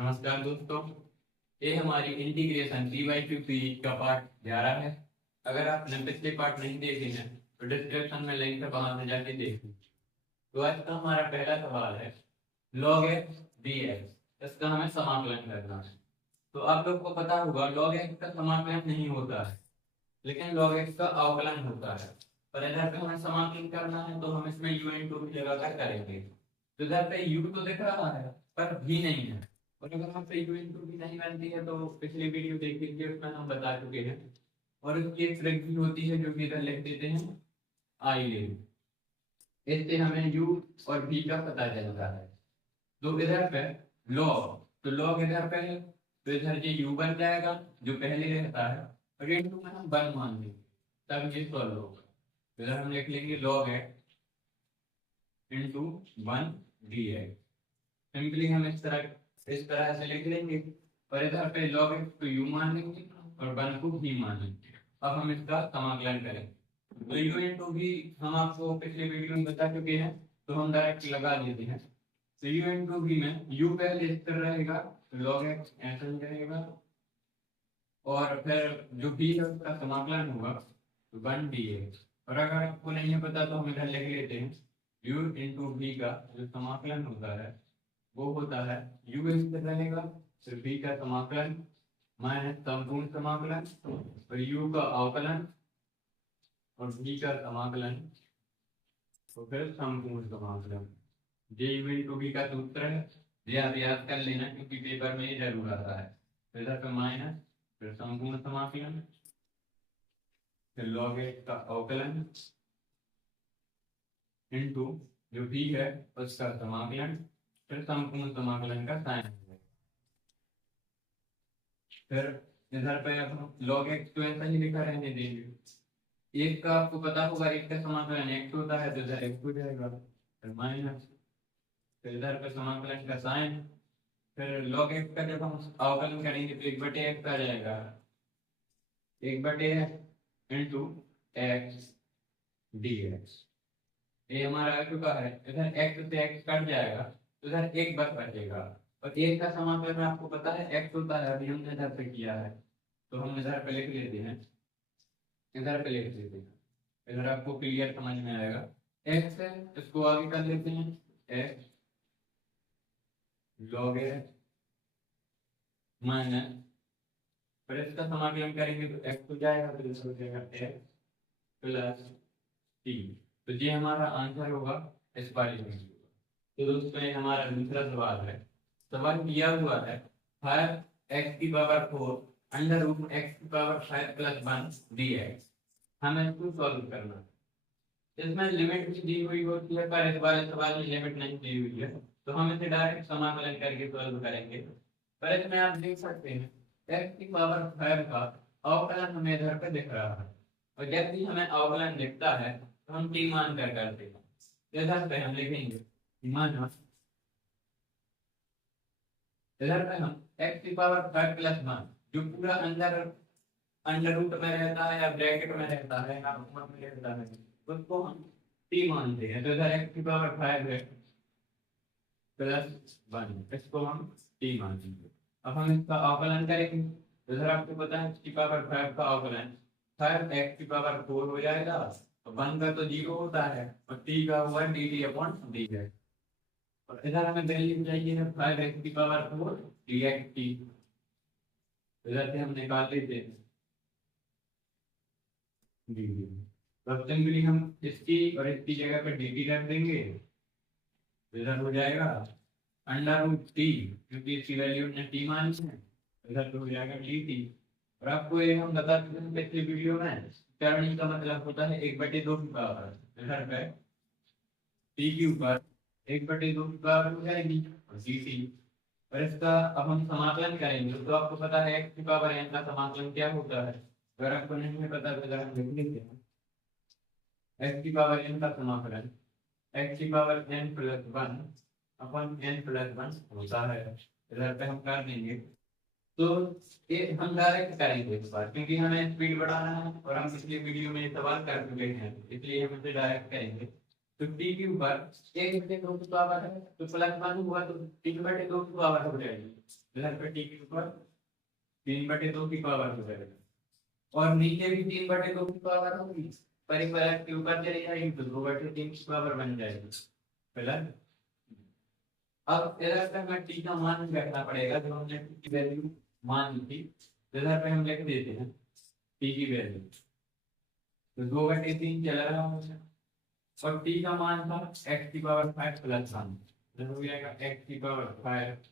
नमस्कार दोस्तों। ये हमारी integration D by Q series का पार्ट 11 है। अगर आपने पिछले पार्ट नहीं देखे हैं तो डिस्क्रिप्शन में लिंक है, वहां से जाके देखें। तो आज का हमारा पहला सवाल है log x dx। इसका हमें समाकलन करना है। तो आप लोग को पता होगा log x का समाकलन नहीं होता है, लेकिन log x का अवकलन होता है। पर इधर पे हमें समाकलन करना है तो हम इसमें u इंटू भी लगाकर करेंगे। तो इधर पे u तो दिख रहा है पर v नहीं है। और अगर यहाँ पे u इंटू भी नहीं बनती है तो पिछली वीडियो देख लीजिए, उसमें हम बता चुके हैं। और उसकी एक ट्रिक भी होती है जो कि इधर लिख देते हैं आई ले। इससे हमें u और v का पता चलता है। तो इधर पे log, तो log इधर पे है तो इधर ये u बन जाएगा जो पहले रहता है, और इंटू में हम 1 मान लेंगे तब ये सॉल्व होगा। इधर हम लिख लेंगे log x into 1 dx। Simply हम इस तरह से लिख लेंगे। और इधर पे log x को u मान लेंगे और 1 को v मान लेंगे। अब हम इसका समाकलन करेंगे। तो u इंटू v हम आपको पिछले वीडियो में बता चुके हैं, तो हम डायरेक्ट लगा लेते हैं। तो u इंटू v में u पहले स्थिर रहेगा तो log x ऐसा ही रहेगा, और फिर जो v है उसका समाकलन होगा तो 1 dx। और अगर आपको नहीं है पता तो हम इधर लिख लेते हैं u इंटू v का जो समाकलन होता है वो होता है u स्थिर रहेगा फिर v का समाकलन माइनस संपूर्ण समाकलन और u का अवकलन और v का समाकलन तो फिर संपूर्ण समाकलन। जे u इंटू v का सूत्र है, ये आप याद कर लेना क्योंकि पेपर में ये जरूर आता है। फिर इधर पे माइनस फिर संपूर्ण समाकलन फिर log x का अवकलन इंटू जो v है उसका समाकलन फिर संपूर्ण समाकलन का साइन। फिर इधर पे अब log x तो ऐसा ही लिखा रहने देंगे। एक का आपको पता होगा, एक का समाकलन x होता है तो इधर x हो जाएगा फिर माइनस फिर इधर पे समाकलन का साइन। फिर log x का जब हम अवकलन करेंगे तो 1/x आ जाएगा, 1/x इंटू x dx। ये हमारा आ चुका है। इधर x से x कट जाएगा तो इधर एक बच बचेगा, और एक का समाकलन आपको पता है x होता है, अभी हमने इधर पे किया है तो हम इधर पे लिख लेते हैं, इधर पे लिख देते हैं। इधर आपको क्लियर समझ में आएगा। x है इसको आगे कर लेते हैं x log x माइनस फिर इसका समाकलन करेंगे तो x हो जाएगा फिर इसको हो जाएगा x प्लस t। तो ये हमारा आंसर होगा इस वाले में। तो दोस्तों ये हमारा दूसरा सवाल है। सवाल दिया हुआ है 5x की पावर 4 अंडर रूट x की पावर 5 प्लस 1 dx। हमें इसको सॉल्व करना है। इसमें लिमिट भी दी हुई होती है पर इस वाले सवाल में लिमिट नहीं दी हुई है, तो हम इसे डायरेक्ट समाकलन करके सॉल्व करेंगे। पर इसमें आप देख सकते हैं x की पावर 5 का अवकलन हमें इधर पे दिख रहा है, और जब भी हमें अवकलन दिखता है तो हम t मान कर करते हैं। इधर पे हम लिखेंगे माना, इधर पे हम x की पावर 5 प्लस 1 जो पूरा अंदर अंडर रूट में रहता है या ब्रैकेट में रहता है या रूट में रहता है उसको हम t मानते हैं। तो इधर x की पावर 5 है प्लस 1, इसको हम t मानेंगे। अब हम इसका अवकलन करेंगे तो इधर आपको पता है x की पावर 5 का अवकलन 5x की पावर 4 हो जाएगा, तो 1 का तो 0 होता है और t का हुआ dt अपॉन dx। और इधर हमें वैल्यू चाहिए है 5x की पावर 4 dxt। इधर से हम निकाल लेते हैं dt। तो अब सिंपली हम इसकी और इसकी जगह पर dt रख देंगे, इधर हो जाएगा अंडर रूट t क्योंकि इसकी वैल्यू ने t मान है, इधर तो हो जाएगा dt। और आपको ये हम बता चुके हैं पिछले वीडियो में करनी का मतलब होता है 1/2 की पावर। इधर पे t के ऊपर 1/2 की पावर हो जाएगी और dt। और इसका अब हम समाकलन करेंगे तो आपको पता है x की पावर n का समाकलन क्या होता है। अगर आपको नहीं पता तो जरा लिख लेते हैं x की पावर n का समाकलन x की पावर n प्लस 1 अपन n प्लस 1 होता है। इधर पे हम कर देंगे तो ये हम डायरेक्ट करेंगे इस बार क्योंकि हमें स्पीड बढ़ाना है और हम पिछले वीडियो में सवाल कर चुके हैं, इसलिए हम इसे डायरेक्ट करेंगे। तो t के ऊपर 1/2 की पावर है तो प्लस 1 हुआ तो 3/2 की पावर हो जाएगी। इधर पे टी के ऊपर 3/2 की पावर हो जाएगा, और नीचे भी 3/2 की पावर होगी, परिपलक के ऊपर चली जाएगी तो 2/3 की पावर बन जाएगी प्लस। अब इधर पे हमें टी का मान रखना पड़ेगा, जो हमने टी की वैल्यू मान ली थी, इधर पे हम लिख देते हैं टी की वैल्यू, तो 2/3 चल रहा है, और टी का मान था x की पावर 5 प्लस 1, तो हो जाएगा x की पावर 5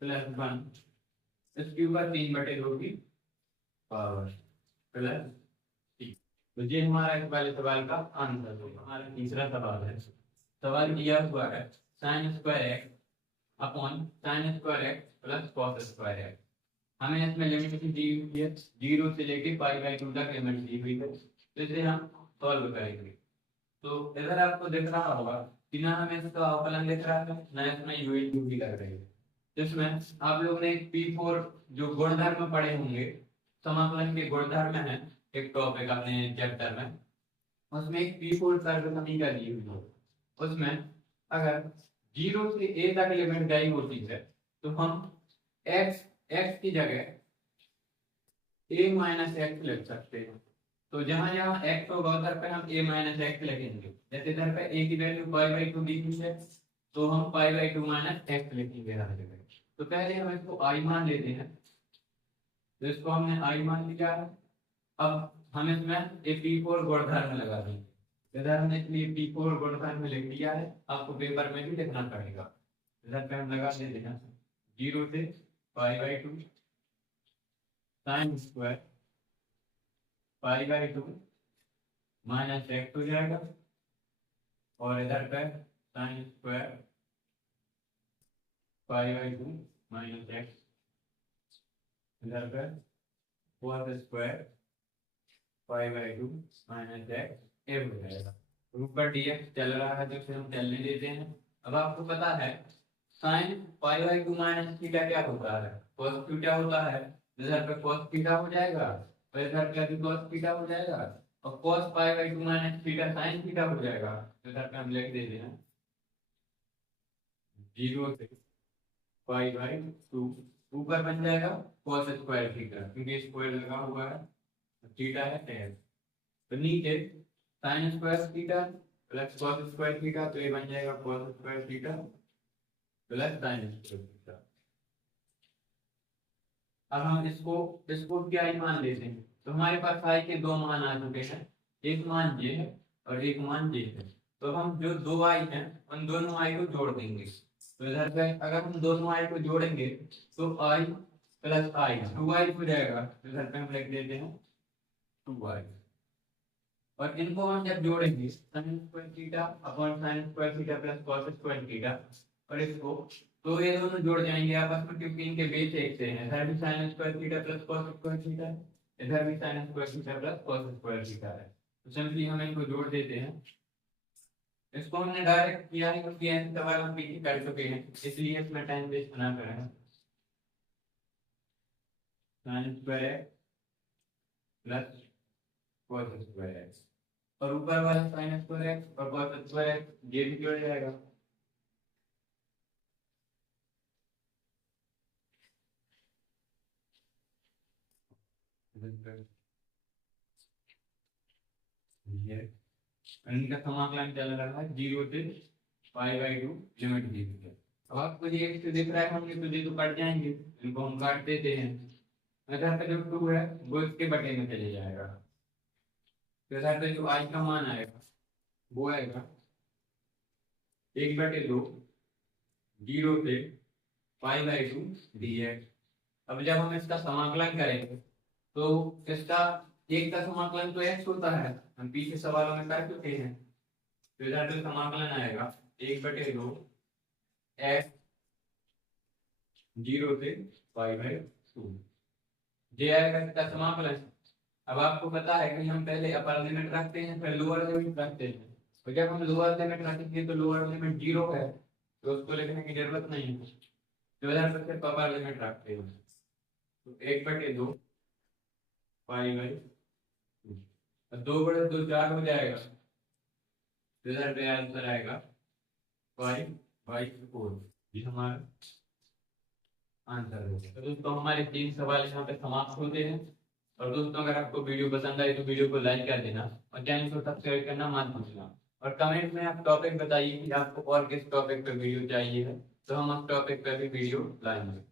प्लस 1, इसके ऊपर 3/2 की पावर प्लस टी। तो ये हमारा इस वाले सवाल का आंसर होगा। हमारा तीसरा सवाल है, सवाल दिया हुआ है sin square x upon sin square x plus cos square x. हमें इसमें लिमिट दी हुई है 0 से लेके π/2 तक लिमिट दी हुई है, तो इसे हम सॉल्व करेंगे। तो इधर आपको दिख रहा होगा कि ना हमें इसका अवकलन दिख रहा है, ना इसमें u भी लग रही है, जिसमें आप लोग ने P4 जो गुणधर्म पढ़े होंगे, समाकलन के गुणधर्म है एक टॉपिक अपने चैप्टर में, उसमें एक P4 सर्व समीकरण दी हुई है। उसमें अगर 0 से a तक लिमिट गई होती है तो हम x की जगह a माइनस एक्स लिख सकते हैं। तो जहां जहां x होगा उधर पे हम a माइनस एक्स लिखेंगे। जैसे इधर पे a की वैल्यू π/2 दी हुई है, तो हम π/2 माइनस एक्स लिखेंगे हर जगह। तो पहले हम इसको i मान लेते हैं, तो इसको हमने i मान लिया है। अब हम इसमें एक P4 गुणधर्म लगा देंगे। इधर हमने इसलिए P4 गुणधर्म लिख दिया है, आपको पेपर में भी लिखना पड़ेगा। इधर पे हम लगा देते हैं 0 से π/2 sin स्क्वायर π/2 माइनस एक्स हो जाएगा, और इधर पे sin स्क्वायर π/2 माइनस एक्स, इधर पे cos स्क्वायर π/2 माइनस एक्स ए हो जाएगा। ऊपर dx चल रहा है तो इसे हम चलने देते हैं। अब आपको पता है sin π/2 माइनस थीटा क्या होता है, cos थीटा होता है, इधर पे cos थीटा हो जाएगा, और इधर पे भी cos थीटा हो जाएगा, और cos π/2 minus theta sin theta हो जाएगा। तो इधर पे हम लिख देते हैं 0 से π/2, ऊपर बन जाएगा cos स्क्वायर थीटा, क्योंकि स्क्वायर लगा हुआ है, थीटा है tan। तो नीचे sin square theta plus cos square theta, तो ये बन जाएगा cos square theta plus sin square theta. अब हम इसको क्या ही मान लेते हैं, तो हमारे पास i के दो मान आ चुके हैं, एक मान ये है और एक मान ये है। तो हम जो दो i हैं उन दोनों i को जोड़ देंगे। तो इधर पे अगर हम दोनों i को जोड़ेंगे तो i प्लस i 2i हो जाएगा। तो इधर पे हम लिख देते हैं 2i, और इनको हम जब जोड़ेंगे sin square theta upon sin square theta plus cos square theta, और इसको तो ये दोनों जुड़ जाएंगे आपस में, क्योंकि इनके बेस एक से हैं। इधर भी sin square theta plus cos square theta है, इधर भी sin square theta plus cos square theta है। तो सिंपली हम इनको जोड़ देते हैं। इसको हमने डायरेक्ट किया है क्योंकि ऐसे सवाल हम पीछे कर चुके हैं, इसलिए इसमें टाइम वेस्ट ना करें। sin square plus cos square, और ऊपर वाला sin स्क्वायर और cos स्क्वायर ये भी जुड़ जाएगा। इनका समाकलन चल रहा है 0 से π/2 लिमिट दी हुई है। अब आपको ये x दिख रहा है होंगे तो ये तो कट जाएंगे, इनको हम काट देते हैं। इधर पे जो 2 है वो इसके बटे में चले जाएगा, तो इधर पे जो i का मान आएगा वो आएगा 1/2 0 से π/2 dx। अब जब हम इसका समाकलन करेंगे तो इसका एक का समाकलन तो x होता है, हम पीछे सवालों में कर चुके हैं। तो इधर पे समाकलन आएगा 1/2 x 0 से π/2, ये आएगा इसका समाकलन। अब आपको पता है कि हम पहले अपर लिमिट रखते हैं फिर लोअर लिमिट रखते हैं, तो जब हम लोअर लिमिट रखेंगे तो लोअर लिमिट 0 है तो उसको लिखने की जरूरत नहीं है, तो इधर पर सिर्फ अपर लिमिट रखते हैं। तो 1/2 π/2, 2/2 4 हो जाएगा, तो इधर पे आंसर आएगा 5/4। ये हमारा आंसर हो। तो दोस्तों हमारे 3 सवाल यहाँ पे समाप्त होते हैं। और दोस्तों अगर आपको वीडियो पसंद आए तो वीडियो को लाइक कर देना और चैनल को सब्सक्राइब करना मत भूलना। और कमेंट में आप टॉपिक बताइए कि आपको और किस टॉपिक पर वीडियो चाहिए है, तो हम उस टॉपिक पर भी वीडियो लाएंगे।